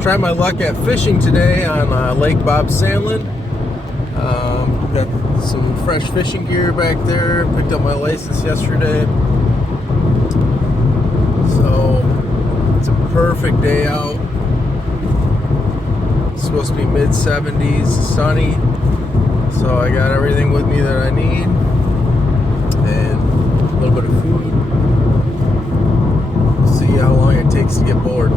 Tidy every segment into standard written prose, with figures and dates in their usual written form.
Try my luck at fishing today on Lake Bob Sandlin. Got some fresh fishing gear back there. Picked up my license yesterday. So it's a perfect day out. It's supposed to be mid-70s, sunny. So I got everything with me that I need. And a little bit of food. We'll see how long it takes to get bored.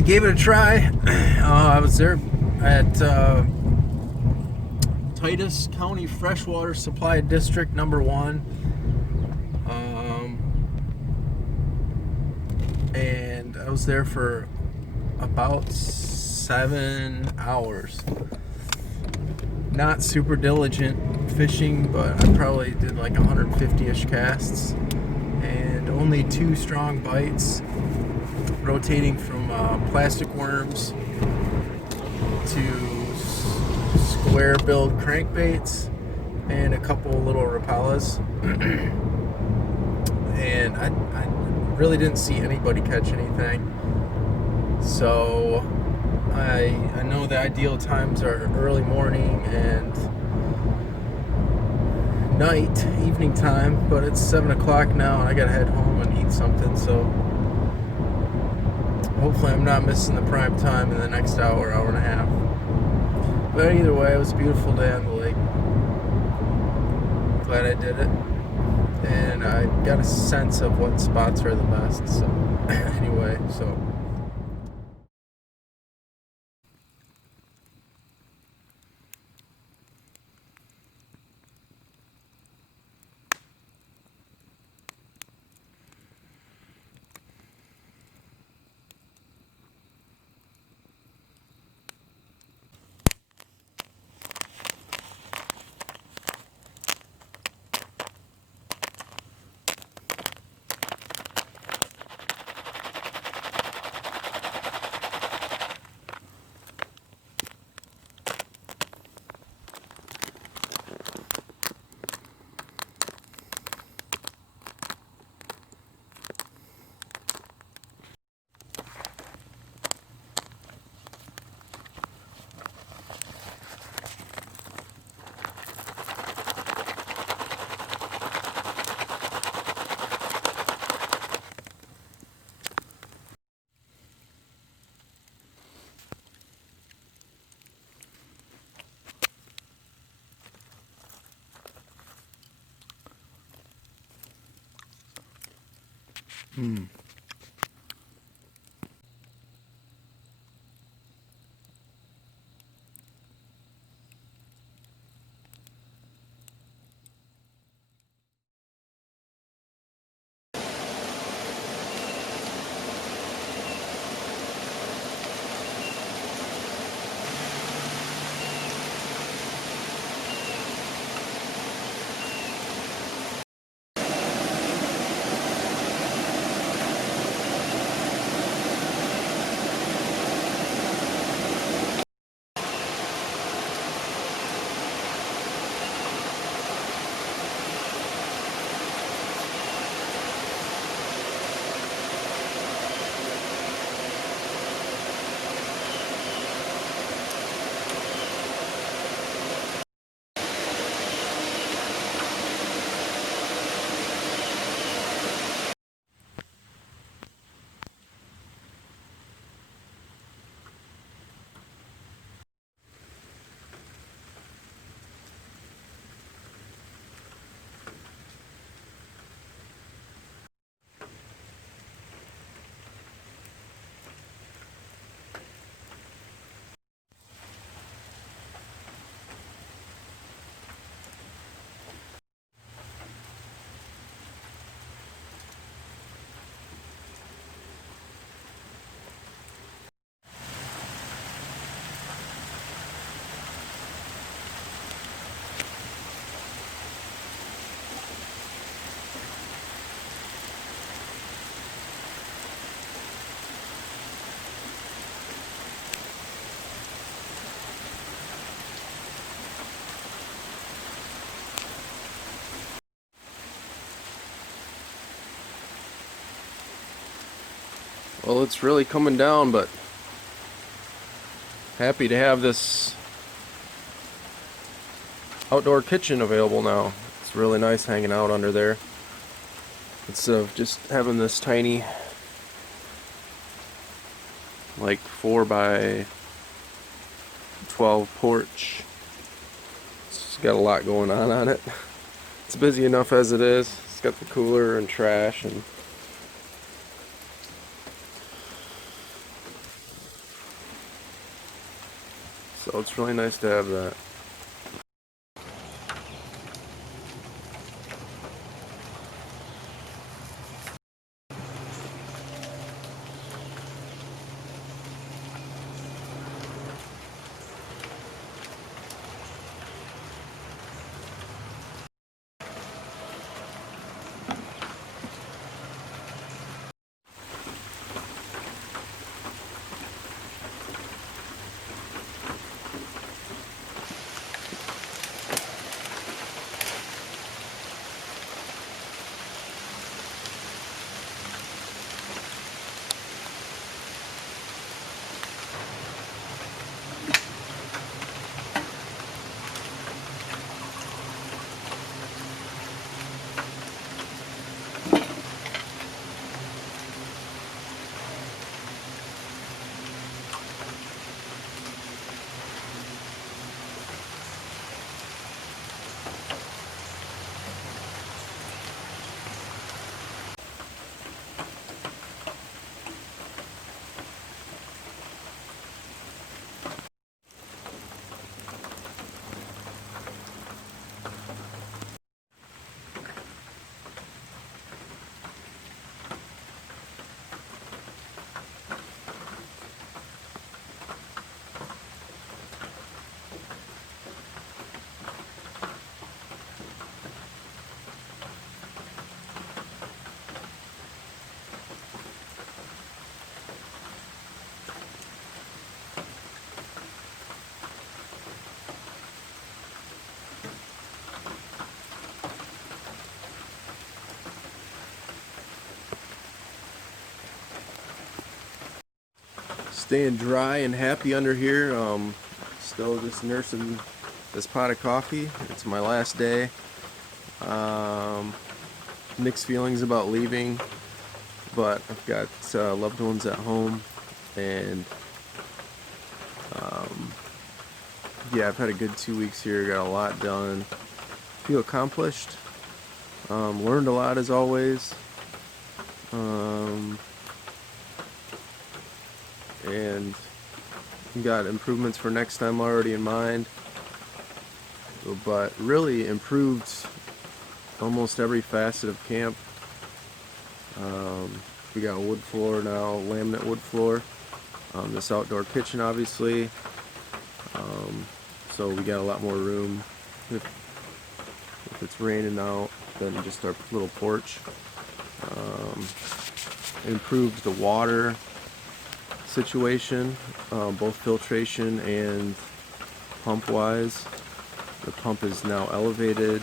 I gave it a try. I was there at Titus County Freshwater Supply District number 1. And I was there for about 7 hours. Not super diligent fishing, but I probably did like 150-ish casts and only 2 strong bites, rotating from plastic worms to square billed crankbaits and a couple little Rapalas. And I really didn't see anybody catch anything. So I know the ideal times are early morning and night, evening time, but it's 7 o'clock now and I gotta head home and eat something, so hopefully I'm not missing the prime time in the next hour and a half. But either way, it was a beautiful day on the lake. Glad I did it. And I got a sense of what spots are the best, so anyway, so well, it's really coming down, but happy to have this outdoor kitchen available now. It's really nice hanging out under there instead of just having this tiny like 4 by 12 porch. It's got a lot going on it. It's busy enough as it is. It's got the cooler and trash and So it's really nice to have that. Staying dry and happy under here. Still just nursing this pot of coffee. It's my last day. Mixed feelings about leaving, but I've got loved ones at home, and yeah, I've had a good 2 weeks here. Got a lot done. Feel accomplished. Learned a lot as always. And got improvements for next time already in mind, but really improved almost every facet of camp. We got a wood floor now, laminate wood floor. This outdoor kitchen, obviously. So we got a lot more room if it's raining out than just our little porch. Improved the water situation, both filtration and pump wise. The pump is now elevated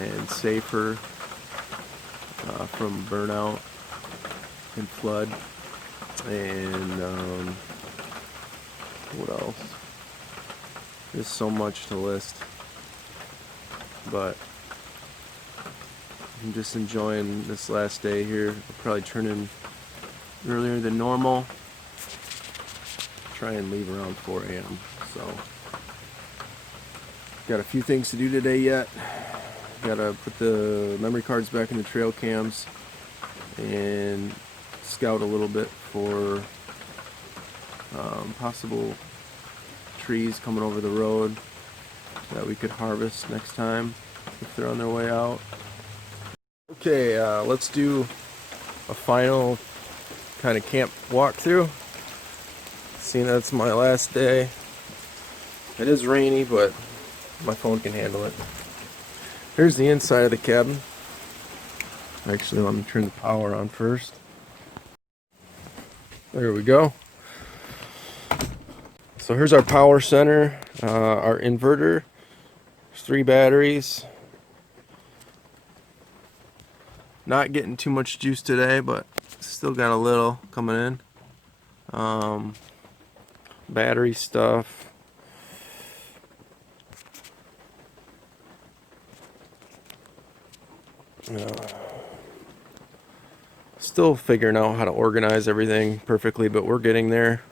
and safer from burnout and flood. And what else? There's so much to list, but I'm just enjoying this last day here. I'll probably turn in earlier than normal. Try and leave around 4 a.m. So, got a few things to do today yet. Gotta put the memory cards back in the trail cams and scout a little bit for possible trees coming over the road that we could harvest next time if they're on their way out. Okay, let's do a final kind of camp walkthrough. Seeing that's my last day. It is rainy, but my phone can handle it. Here's the inside of the cabin. Actually, let me turn the power on first. There we go. So here's our power center, our inverter. There's 3 batteries. Not getting too much juice today, but still got a little coming in. Battery stuff. Still figuring out how to organize everything perfectly, but we're getting there.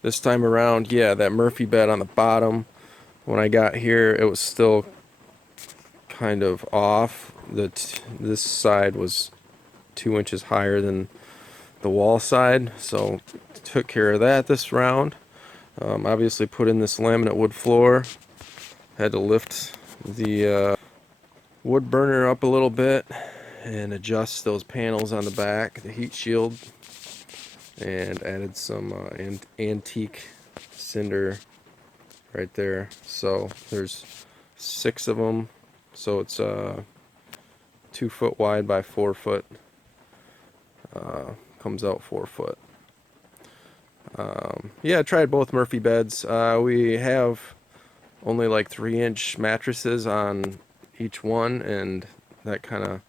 This time around, yeah, that Murphy bed on the bottom, when I got here, it was still kind of off. This side was 2 inches higher than the wall side, so took care of that this round. Obviously put in this laminate wood floor. Had to lift the wood burner up a little bit and adjust those panels on the back, the heat shield, and added some antique cinder right there. So there's 6 of them, so it's 2 foot wide by 4 foot. Comes out 4 foot. Yeah, I tried both Murphy beds. We have only like 3-inch mattresses on each one, and that kind of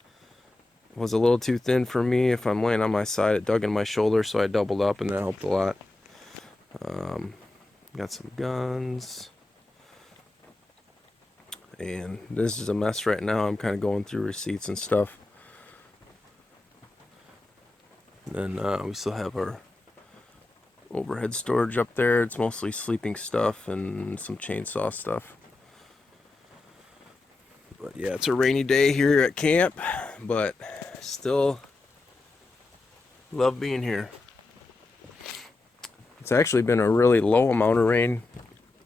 was a little too thin for me. If I'm laying on my side, it dug in my shoulder, so I doubled up, and that helped a lot. Got some guns, and this is a mess right now. I'm kind of going through receipts and stuff. And then we still have our overhead storage up there. It's mostly sleeping stuff and some chainsaw stuff. But yeah, it's a rainy day here at camp, but still love being here. It's actually been a really low amount of rain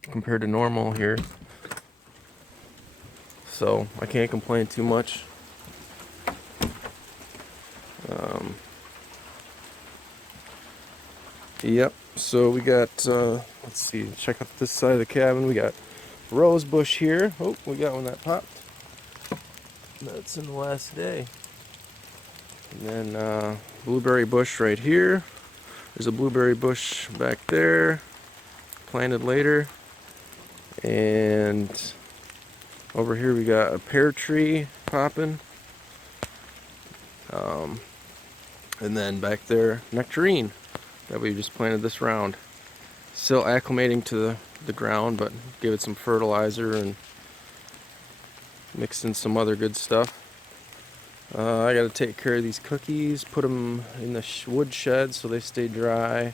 compared to normal here, so I can't complain too much. Yep, so we got, let's see, check out this side of the cabin. We got rose bush here. Oh, we got one that popped. That's in the last day. And then blueberry bush right here. There's a blueberry bush back there, planted later. And over here we got a pear tree popping. And then back there, nectarine that we just planted this round. Still acclimating to the ground, but give it some fertilizer and mixed in some other good stuff. I gotta take care of these cookies, put them in the wood shed so they stay dry.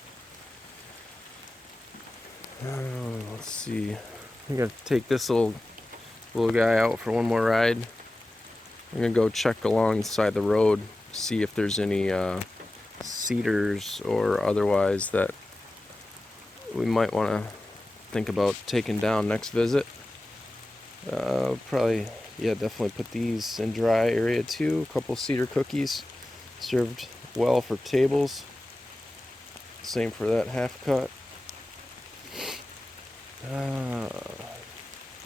Let's see, I gotta take this little guy out for one more ride. I'm gonna go check alongside the road, see if there's any cedars or otherwise that we might want to think about taking down next visit. Probably, yeah, definitely put these in dry area too. A couple cedar cookies served well for tables. Same for that half cut.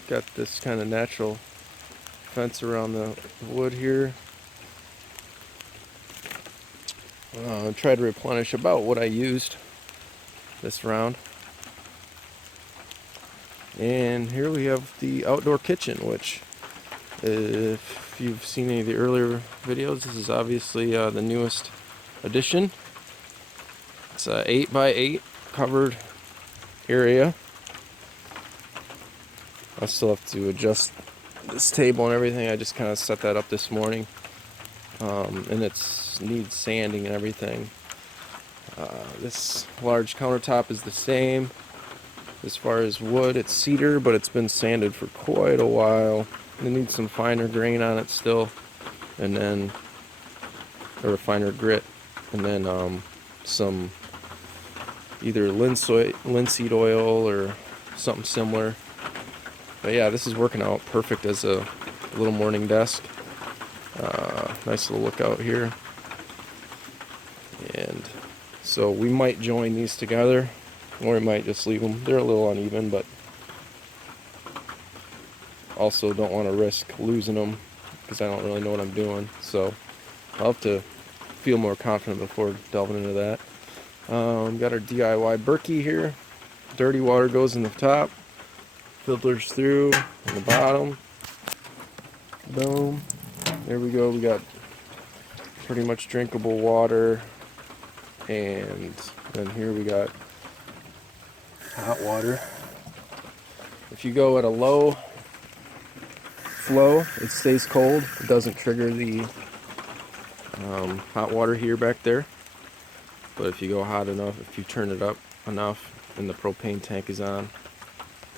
Got this kind of natural fence around the wood here. Try to replenish about what I used this round. And here we have the outdoor kitchen, which if you've seen any of the earlier videos, this is obviously the newest addition. It's a 8x8 covered area. I still have to adjust this table and everything. I just kind of set that up this morning. And it needs sanding and everything. This large countertop is the same. As far as wood, it's cedar, but it's been sanded for quite a while. It needs some finer grain on it still, and then, or a finer grit, and then some either linseed oil or something similar. But yeah, this is working out perfect as a little morning desk. Nice little lookout here. And so we might join these together, or we might just leave them. They're a little uneven, but also don't want to risk losing them because I don't really know what I'm doing. So I'll have to feel more confident before delving into that. Got our DIY Berkey here. Dirty water goes in the top, filters through in the bottom. Boom. There we go. We got pretty much drinkable water. And then here we got hot water. If you go at a low flow, it stays cold. It doesn't trigger the hot water here back there. But if you go hot enough, if you turn it up enough and the propane tank is on,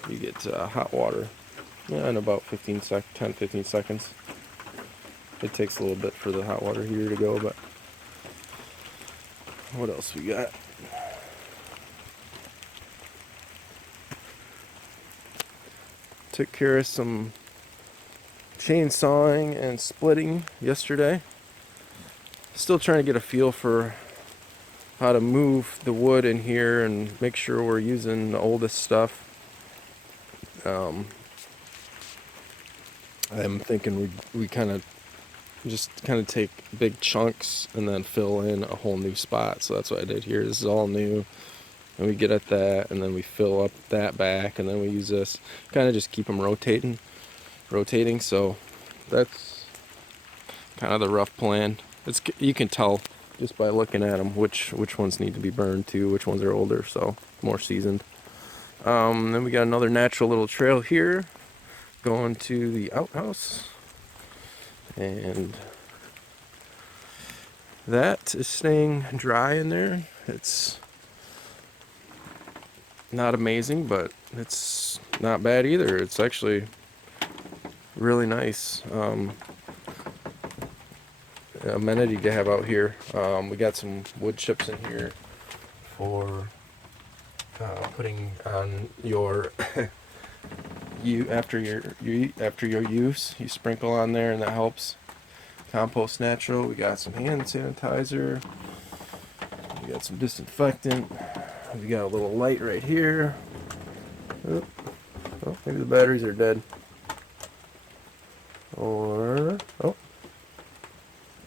you get hot water. Yeah, in about 10-15 seconds. It takes a little bit for the hot water heater to go, but What else we got? Took care of some chainsawing and splitting yesterday. Still trying to get a feel for how to move the wood in here and make sure we're using the oldest stuff. I'm thinking we kind of take big chunks and then fill in a whole new spot. So that's what I did here. This is all new. And we get at that, and then we fill up that back, and then we use this. Kind of just keep them rotating. So that's kind of the rough plan. You can tell just by looking at them which ones need to be burned to, which ones are older, so more seasoned. Then we got another natural little trail here going to the outhouse, and that is staying dry in there. It's not amazing, but it's not bad either. It's actually really nice amenity to have out here. We got some wood chips in here for putting on your after your use. You sprinkle on there, and that helps. Compost natural. We got some hand sanitizer. We got some disinfectant. We got a little light right here. Oh, maybe the batteries are dead. Or, oh,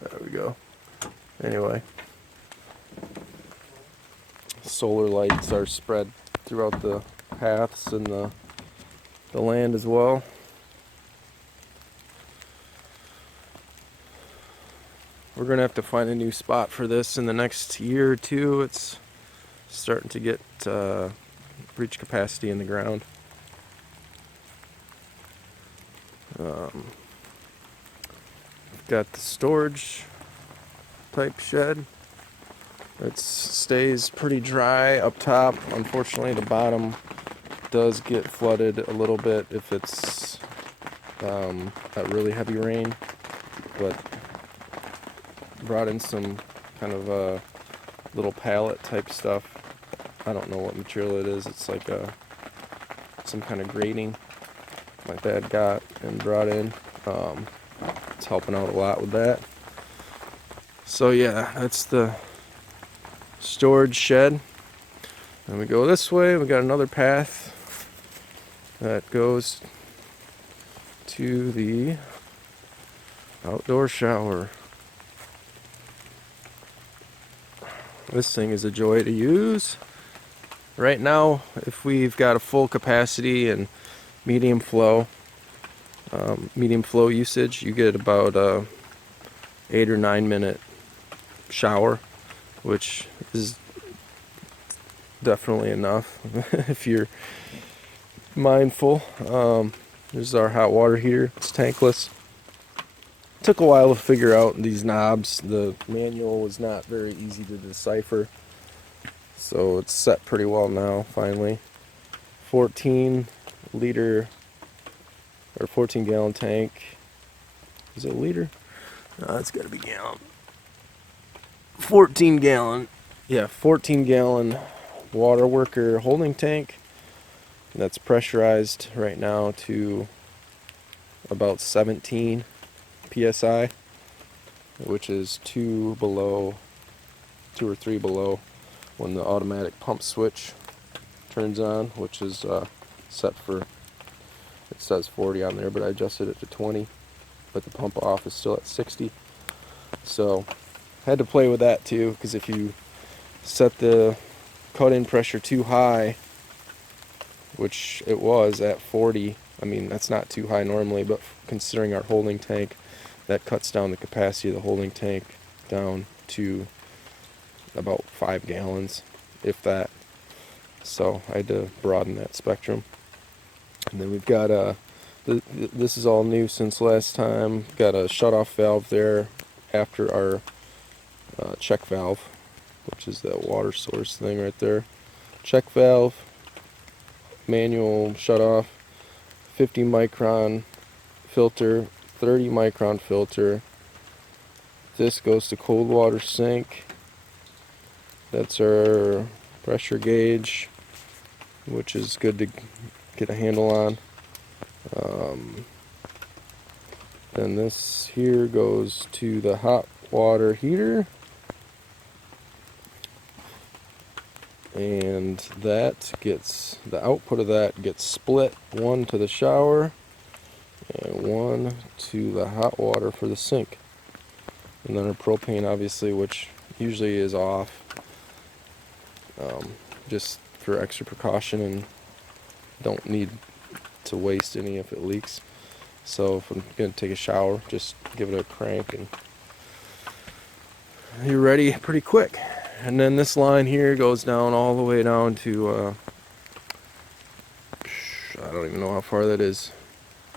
there we go. Anyway, solar lights are spread throughout the paths and the land as well. We're gonna have to find a new spot for this in the next year or two. It's starting to get reach capacity in the ground. Got the storage type shed. It stays pretty dry up top. Unfortunately, the bottom does get flooded a little bit if it's a really heavy rain, but brought in some kind of little pallet type stuff. I don't know what material it is. It's like some kind of grating my dad got and brought in. It's helping out a lot with that. So yeah, that's the storage shed. And we go this way. We got another path that goes to the outdoor shower. This thing is a joy to use. Right now, if we've got a full capacity and medium flow usage, you get about 8 or 9 minute shower, which is definitely enough if you're mindful. This is our hot water heater. It's tankless. Took a while to figure out these knobs. The manual was not very easy to decipher, so it's set pretty well now. Finally, 14 gallon tank. Is it a liter? No, it's got to be gallon. 14 gallon water worker holding tank. That's pressurized right now to about 17 psi, which is 2 or 3 below when the automatic pump switch turns on, which is set for, it says 40 on there, but I adjusted it to 20. But the pump off is still at 60. So had to play with that too, because if you set the cut-in pressure too high, which it was at 40, I mean that's not too high normally, but considering our holding tank, that cuts down the capacity of the holding tank down to about 5 gallons, if that. So I had to broaden that spectrum. And then we've got this is all new since last time. Got a shutoff valve there after our check valve, which is that water source thing right there. Check valve, manual shutoff, 50 micron filter, 30 micron filter. This goes to cold water sink. That's our pressure gauge, which is good to get a handle on. Then this here goes to the hot water heater, and that gets, the output of that gets split, one to the shower and one to the hot water for the sink. And then our propane, obviously, which usually is off, just for extra precaution, and don't need to waste any if it leaks. So if I'm gonna take a shower, just give it a crank and you're ready pretty quick. And then this line here goes down all the way down to I don't even know how far that is.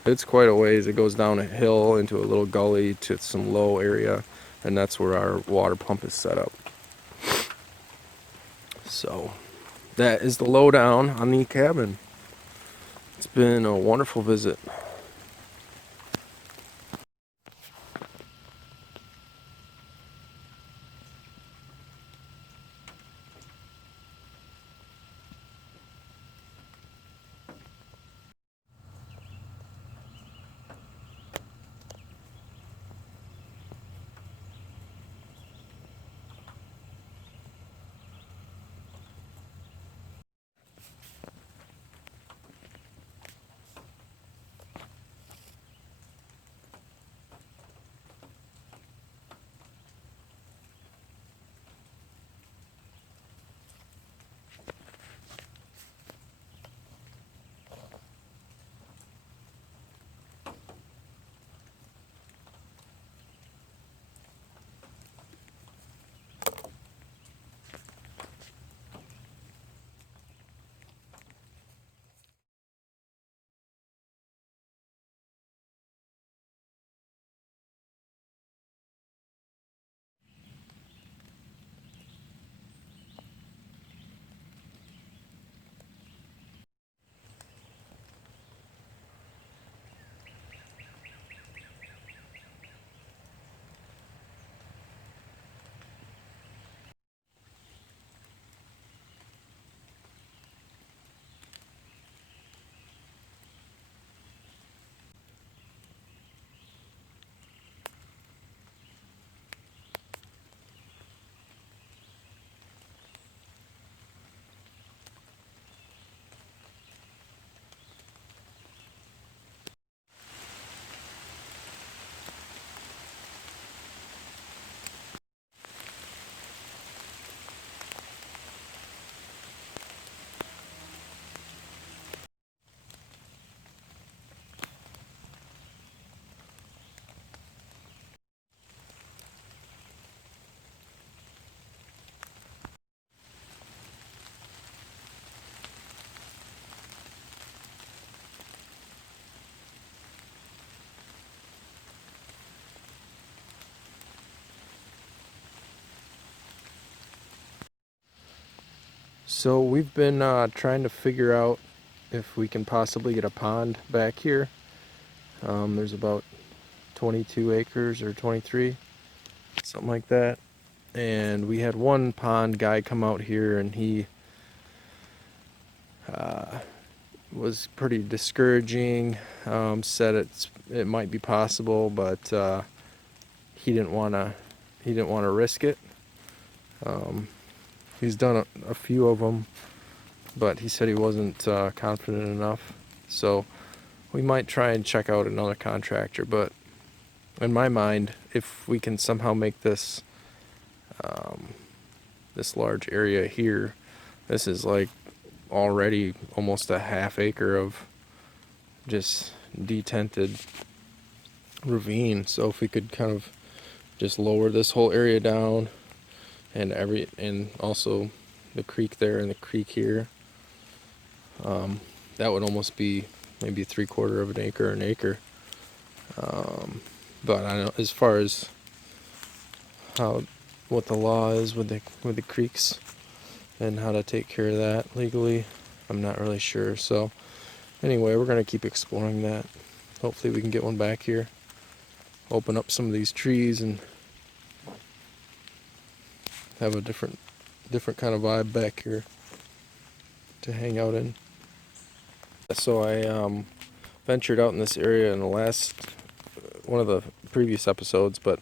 It's quite a ways. It goes down a hill into a little gully to some low area, and that's where our water pump is set up. So that is the lowdown on the cabin. It's been a wonderful visit. So we've been trying to figure out if we can possibly get a pond back here. There's about 22 acres or 23, something like that. And we had one pond guy come out here, and he was pretty discouraging. Said it might be possible, but he didn't want to risk it. He's done a few of them, but he said he wasn't confident enough. So we might try and check out another contractor. But in my mind, if we can somehow make this this large area here, this is like already almost a half acre of just detented ravine. So if we could kind of just lower this whole area down, and also the creek there and the creek here, that would almost be maybe 3/4 of an acre, an acre. But I know, as far as what the law is with the creeks and how to take care of that legally, I'm not really sure. So anyway, we're gonna keep exploring that. Hopefully we can get one back here, open up some of these trees, and have a different different kind of vibe back here to hang out in. So I ventured out in this area in the last one of the previous episodes, but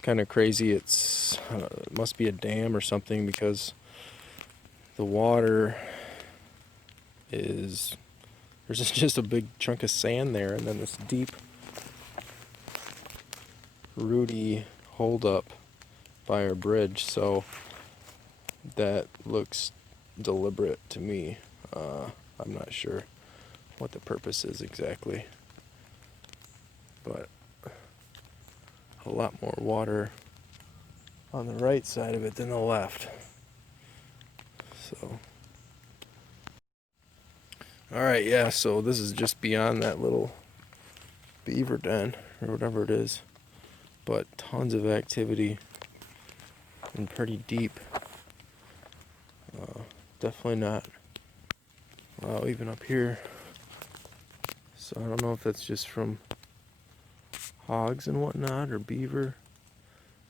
kind of crazy. It must be a dam or something, because the water is, there's just a big chunk of sand there, and then this deep rooty holdup by our bridge. So that looks deliberate to me. I'm not sure what the purpose is exactly, but a lot more water on the right side of it than the left. So, alright, yeah, so this is just beyond that little beaver den, or whatever it is, but tons of activity and pretty deep. Definitely not, well, even up here. So I don't know if that's just from hogs and whatnot, or beaver.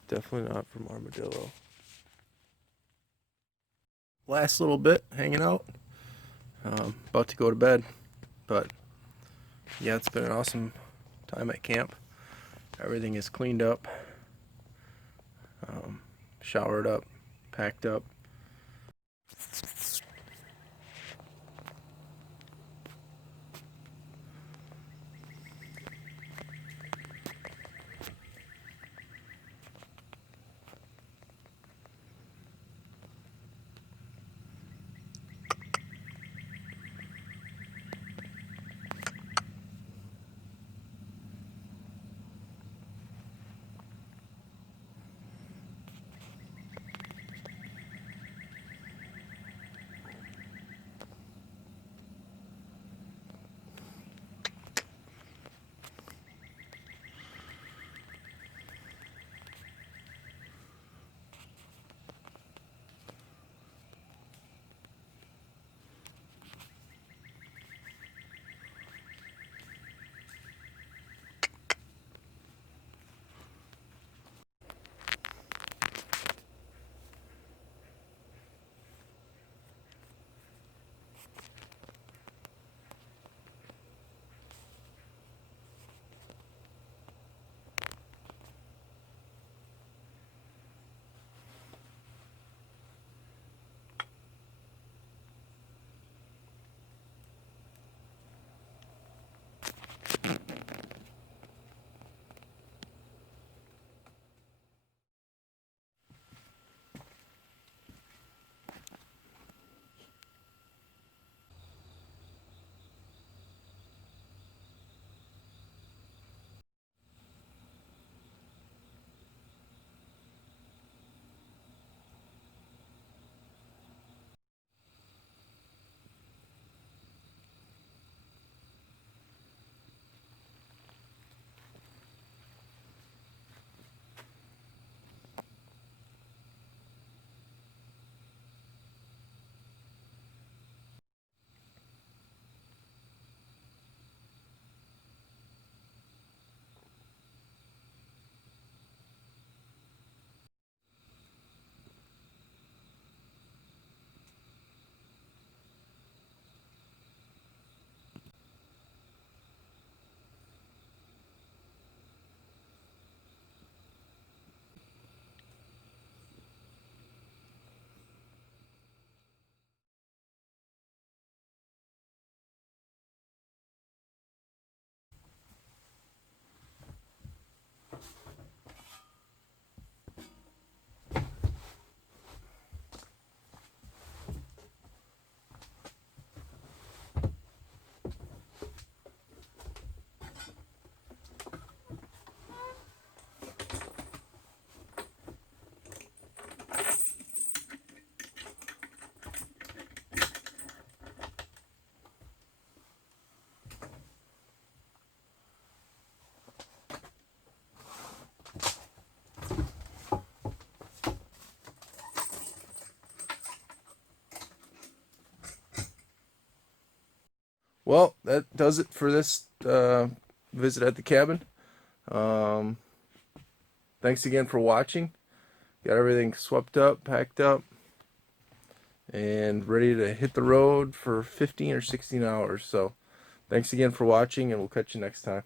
Definitely not from armadillo. Last little bit hanging out. About to go to bed, but yeah, it's been an awesome time at camp. Everything is cleaned up, showered up, packed up. Well, that does it for this visit at the cabin. Um, Thanks again for watching. Got everything swept up, packed up. and ready to hit the road for 15 or 16 hours. So thanks again for watching, and we'll catch you next time.